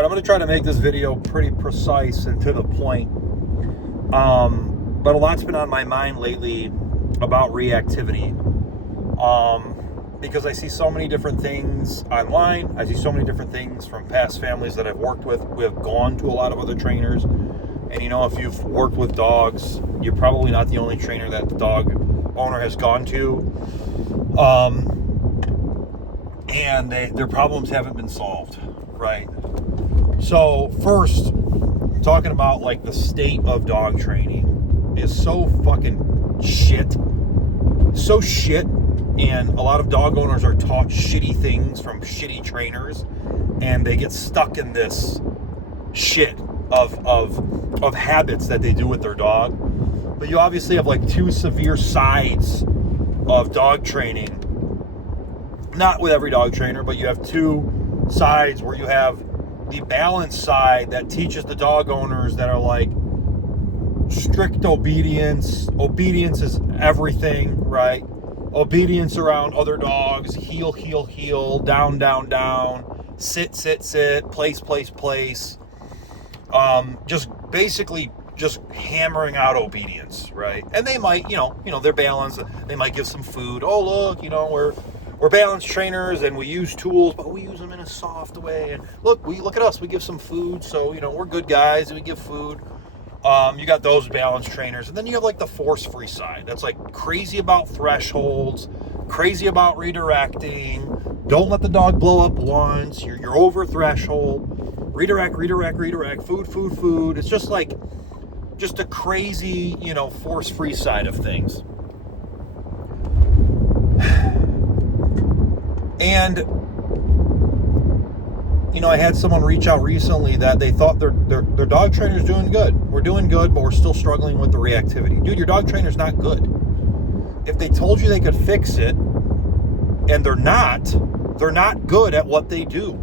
right, I'm going to try to make this video pretty precise and to the point. But a lot's been on my mind lately about reactivity. Because I see so many different things online. I see so many different things from past families that I've worked with. We have gone to a lot of other trainers. And if you've worked with dogs, you're probably not the only trainer that the dog owner has gone to. And their problems haven't been solved, right? So first, talking about like the state of dog training is so fucking shit. So shit. And a lot of dog owners are taught shitty things from shitty trainers, and they get stuck in this shit of habits that they do with their dog. But you obviously have like two severe sides of dog training. Not with every dog trainer, but you have two sides where you have the balanced side that teaches the dog owners that are like strict obedience. Obedience is everything, right? Obedience around other dogs, heel, heel, heel, down, down, down, sit, sit, sit, place, place, place. Just basically just hammering out obedience, right? And they might, they're balanced. They might give some food. Oh, look, we're balanced trainers and we use tools, but we use them in a soft way. And look at us. We give some food, so we're good guys and we give food. You got those balanced trainers, and then you have like the force-free side. That's like crazy about thresholds, crazy about redirecting. Don't let the dog blow up once. You're over threshold. Redirect, redirect, redirect. Food, food, food. It's just a crazy, force-free side of things. And I had someone reach out recently that they thought their dog trainer's doing good. We're doing good, but we're still struggling with the reactivity. Dude, your dog trainer's not good. If they told you they could fix it, and they're not good at what they do.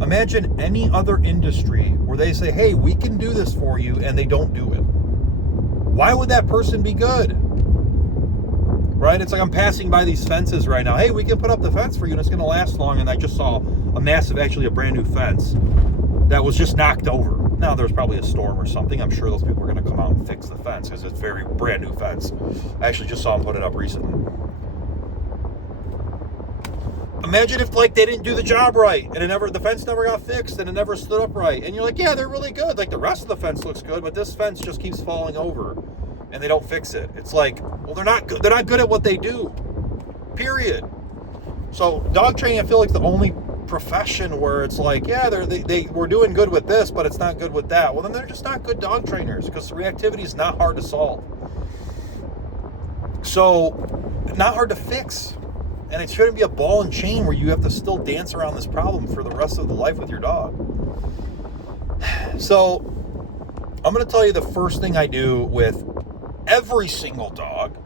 Imagine any other industry where they say, hey, we can do this for you, and they don't do it. Why would that person be good? Right? It's like I'm passing by these fences right now. Hey, we can put up the fence for you and it's going to last long. And I just saw a brand new fence that was just knocked over. Now, there's probably a storm or something. I'm sure those people are going to come out and fix the fence because it's a very brand new fence. I actually just saw them put it up recently. Imagine if they didn't do the job right and the fence never got fixed and it never stood up right. And you're like, yeah, they're really good. Like the rest of the fence looks good, but this fence just keeps falling over. And they don't fix it. It's like, well, they're not good. They're not good at what they do. Period. So dog training, I feel like the only profession where it's like, yeah, we're doing good with this, but it's not good with that. Well, then they're just not good dog trainers because the reactivity is not hard to solve. So, not hard to fix. And it shouldn't be a ball and chain where you have to still dance around this problem for the rest of the life with your dog. So, I'm going to tell you the first thing I do with every single dog,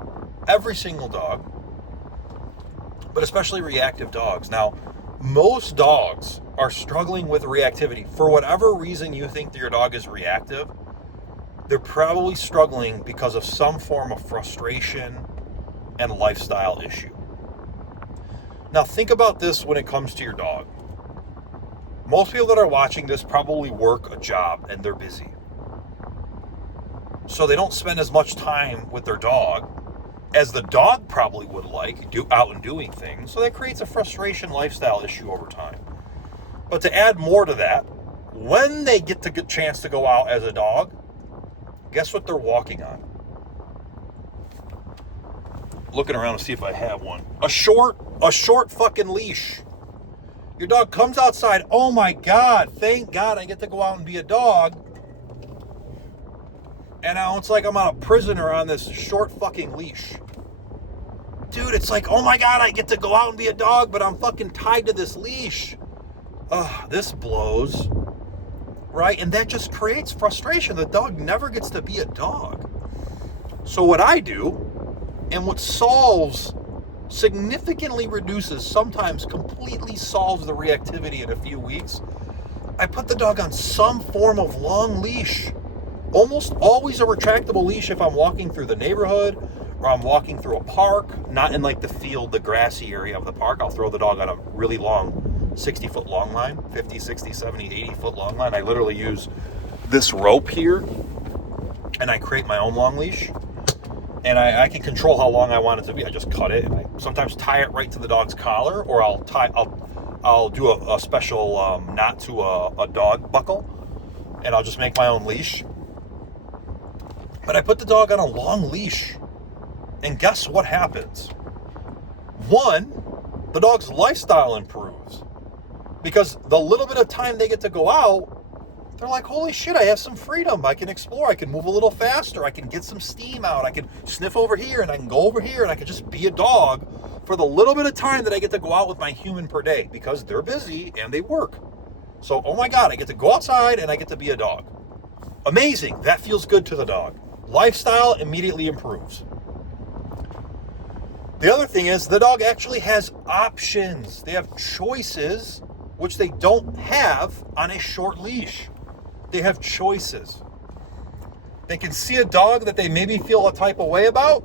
but especially reactive dogs. Now, most dogs are struggling with reactivity. For whatever reason you think that your dog is reactive, they're probably struggling because of some form of frustration and lifestyle issue. Now, think about this when it comes to your dog. Most people that are watching this probably work a job and they're busy. So they don't spend as much time with their dog as the dog probably would like, out and doing things. So that creates a frustration lifestyle issue over time. But to add more to that, when they get the good chance to go out as a dog, guess what they're walking on? Looking around to see if I have one. A short fucking leash. Your dog comes outside. Oh my God, thank God I get to go out and be a dog. And now it's like I'm a prisoner on this short fucking leash. Dude, it's like, oh my God, I get to go out and be a dog, but I'm fucking tied to this leash. Ugh, this blows. Right? And that just creates frustration. The dog never gets to be a dog. So what I do, and what significantly reduces, sometimes completely solves the reactivity in a few weeks, I put the dog on some form of long leash. Almost always a retractable leash if I'm walking through the neighborhood or I'm walking through a park, not in like the field, the grassy area of the park. I'll throw the dog on a really long 60-foot long line, 50, 60, 70, 80-foot long line. I literally use this rope here, and I create my own long leash. And I can control how long I want it to be. I just cut it, and I sometimes tie it right to the dog's collar, or I'll do a special knot to a dog buckle, and I'll just make my own leash. But I put the dog on a long leash, and guess what happens? One, the dog's lifestyle improves, because the little bit of time they get to go out, they're like, holy shit, I have some freedom. I can explore. I can move a little faster. I can get some steam out. I can sniff over here, and I can go over here, and I can just be a dog for the little bit of time that I get to go out with my human per day, because they're busy and they work. So, oh my God, I get to go outside and I get to be a dog. Amazing. That feels good to the dog. Lifestyle immediately improves. The other thing is the dog actually has options. They have choices, which they don't have on a short leash. They have choices. They can see a dog that they maybe feel a type of way about,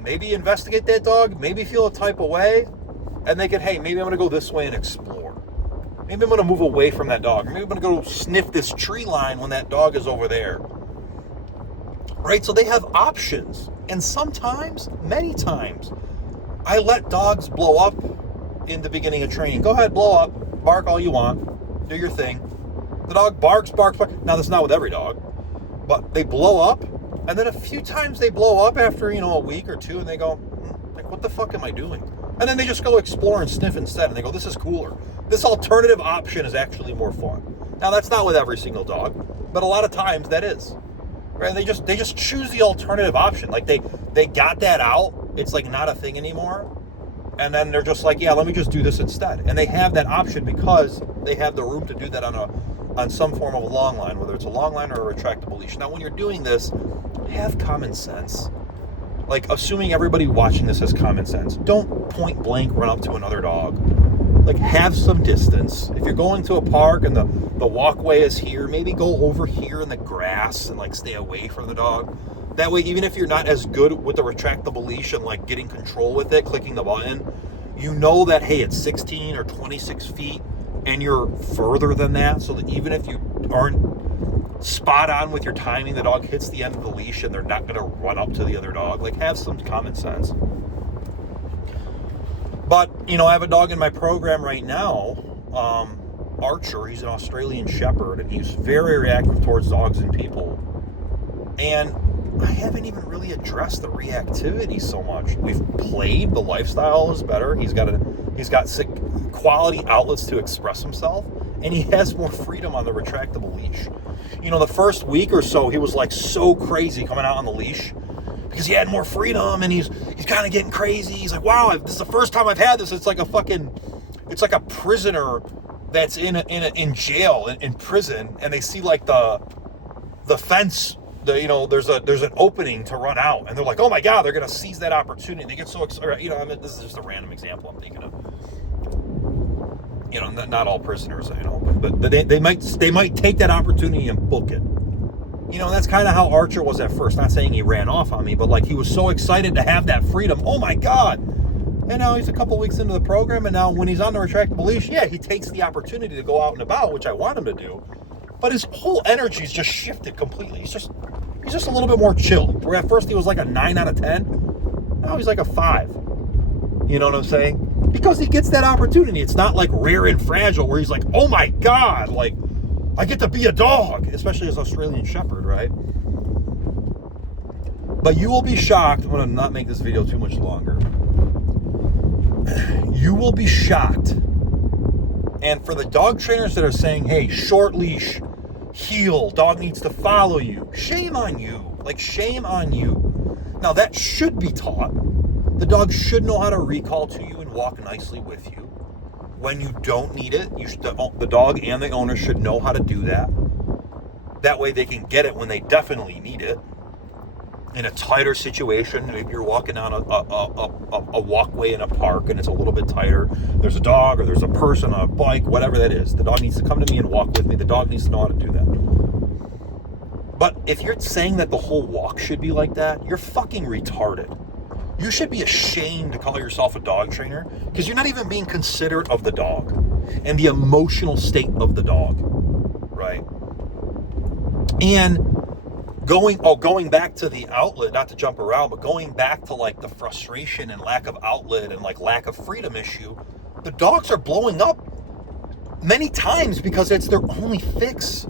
maybe investigate that dog, maybe feel a type of way, and they can, hey, maybe I'm going to go this way and explore. Maybe I'm going to move away from that dog. Or maybe I'm going to go sniff this tree line when that dog is over there. Right? So they have options. And sometimes, many times, I let dogs blow up in the beginning of training. Go ahead, blow up, bark all you want, do your thing. The dog barks. Now, that's not with every dog, but they blow up, and then a few times they blow up after, a week or two, and they go, like, what the fuck am I doing? And then they just go explore and sniff instead, and they go, this is cooler. This alternative option is actually more fun. Now, that's not with every single dog, but a lot of times that is. Right? They just choose the alternative option. Like they got that out. It's like not a thing anymore. And then they're just like, yeah, let me just do this instead. And they have that option because they have the room to do that on some form of a long line, whether it's a long line or a retractable leash. Now, when you're doing this, have common sense. Like, assuming everybody watching this has common sense. Don't point blank run up to another dog. Like, have some distance. If you're going to a park and the walkway is here, maybe go over here in the grass and, like, stay away from the dog. That way, even if you're not as good with the retractable leash and, like, getting control with it, clicking the button, you know that, hey, it's 16 or 26 feet and you're further than that, so that even if you aren't spot on with your timing, the dog hits the end of the leash and they're not going to run up to the other dog. Like, have some common sense. But, I have a dog in my program right now, Archer. He's an Australian Shepherd, and he's very reactive towards dogs and people. And I haven't even really addressed the reactivity so much. We've played, the lifestyle is better. He's got quality outlets to express himself, and he has more freedom on the retractable leash. The first week or so, he was like so crazy coming out on the leash, because he had more freedom, and he's kind of getting crazy. He's like, wow, this is the first time I've had this. It's like a prisoner that's in jail, in prison, and they see like the fence, there's an opening to run out, and they're like, oh my God, they're gonna seize that opportunity. They get so excited. This is just a random example I'm thinking of. Not all prisoners, but they might take that opportunity and book it. That's kind of how Archer was at first. Not saying he ran off on me, but like he was so excited to have that freedom. Oh my God. And now he's a couple weeks into the program, and now when he's on the retractable leash, yeah, he takes the opportunity to go out and about, which I want him to do. But his whole energy's just shifted completely. He's just a little bit more chill. Where at first he was like a 9 out of 10. Now he's like a 5. You know what I'm saying? Because he gets that opportunity. It's not like rare and fragile where he's like, oh my God, like, I get to be a dog, especially as Australian Shepherd, right? But you will be shocked. I'm going to not make this video too much longer. You will be shocked. And for the dog trainers that are saying, hey, short leash, heel, dog needs to follow you, shame on you. Like, shame on you. Now, that should be taught. The dog should know how to recall to you and walk nicely with you. When you don't need it, the dog and the owner should know how to do that. That way they can get it when they definitely need it. In a tighter situation, maybe you're walking down a walkway in a park and it's a little bit tighter. There's a dog or there's a person on a bike, whatever that is. The dog needs to come to me and walk with me. The dog needs to know how to do that. But if you're saying that the whole walk should be like that, you're fucking retarded. You should be ashamed to call yourself a dog trainer because you're not even being considerate of the dog and the emotional state of the dog, right? And going back to the outlet, not to jump around, but going back to like the frustration and lack of outlet and like lack of freedom issue, the dogs are blowing up many times because it's their only fix.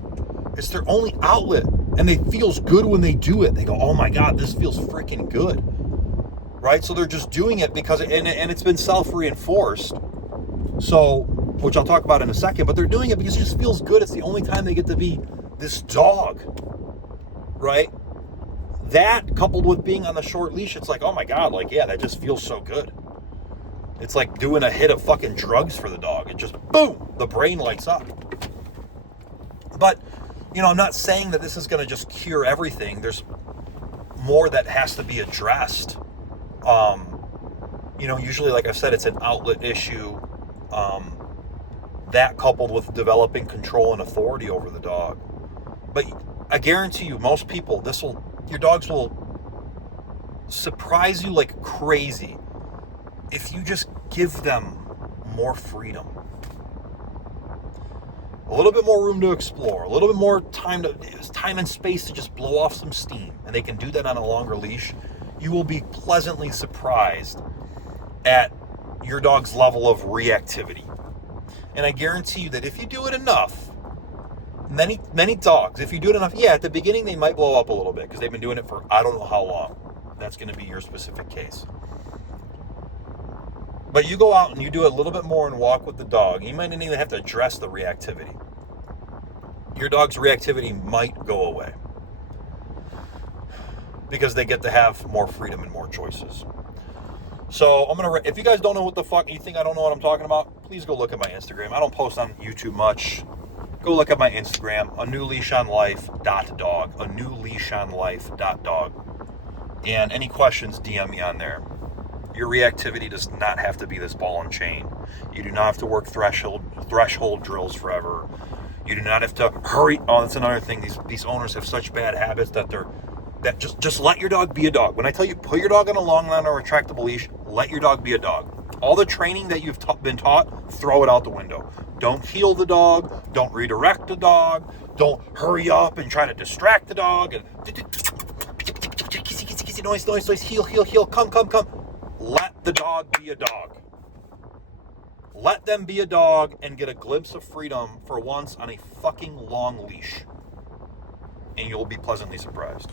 It's their only outlet. And it feels good when they do it. They go, oh my God, this feels freaking good. Right? So they're just doing it because, and it's been self-reinforced. So, which I'll talk about in a second, but they're doing it because it just feels good. It's the only time they get to be this dog. Right? That coupled with being on the short leash, it's like, oh my God, like, yeah, that just feels so good. It's like doing a hit of fucking drugs for the dog. It just, boom, the brain lights up. But, you know, I'm not saying that this is going to just cure everything. There's more that has to be addressed. You know, usually, like I've said, it's an outlet issue. That coupled with developing control and authority over the dog. But I guarantee you, most people, your dogs will surprise you like crazy if you just give them more freedom. A little bit more room to explore, a little bit more time and space to just blow off some steam, and they can do that on a longer leash. You will be pleasantly surprised at your dog's level of reactivity. And I guarantee you that if you do it enough, many dogs, if you do it enough, yeah, at the beginning they might blow up a little bit because they've been doing it for I don't know how long. That's going to be your specific case. But you go out and you do a little bit more and walk with the dog. You might not even have to address the reactivity. Your dog's reactivity might go away because they get to have more freedom and more choices. So if you guys don't know what the fuck, you think I don't know what I'm talking about, please go look at my Instagram. I don't post on YouTube much. Go look at my Instagram, anewleashonlife.dog, anewleashonlife.dog. And any questions, DM me on there. Your reactivity does not have to be this ball and chain. You do not have to work threshold drills forever. You do not have to hurry. Oh, that's another thing. These owners have such bad habits that just let your dog be a dog. When I tell you put your dog on a long line or retractable leash, let your dog be a dog. All the training that you've been taught, throw it out the window. Don't heel the dog. Don't redirect the dog. Don't hurry up and try to distract the dog. And noise, heel, come. Let the dog be a dog. Let them be a dog and get a glimpse of freedom for once on a fucking long leash. And you'll be pleasantly surprised.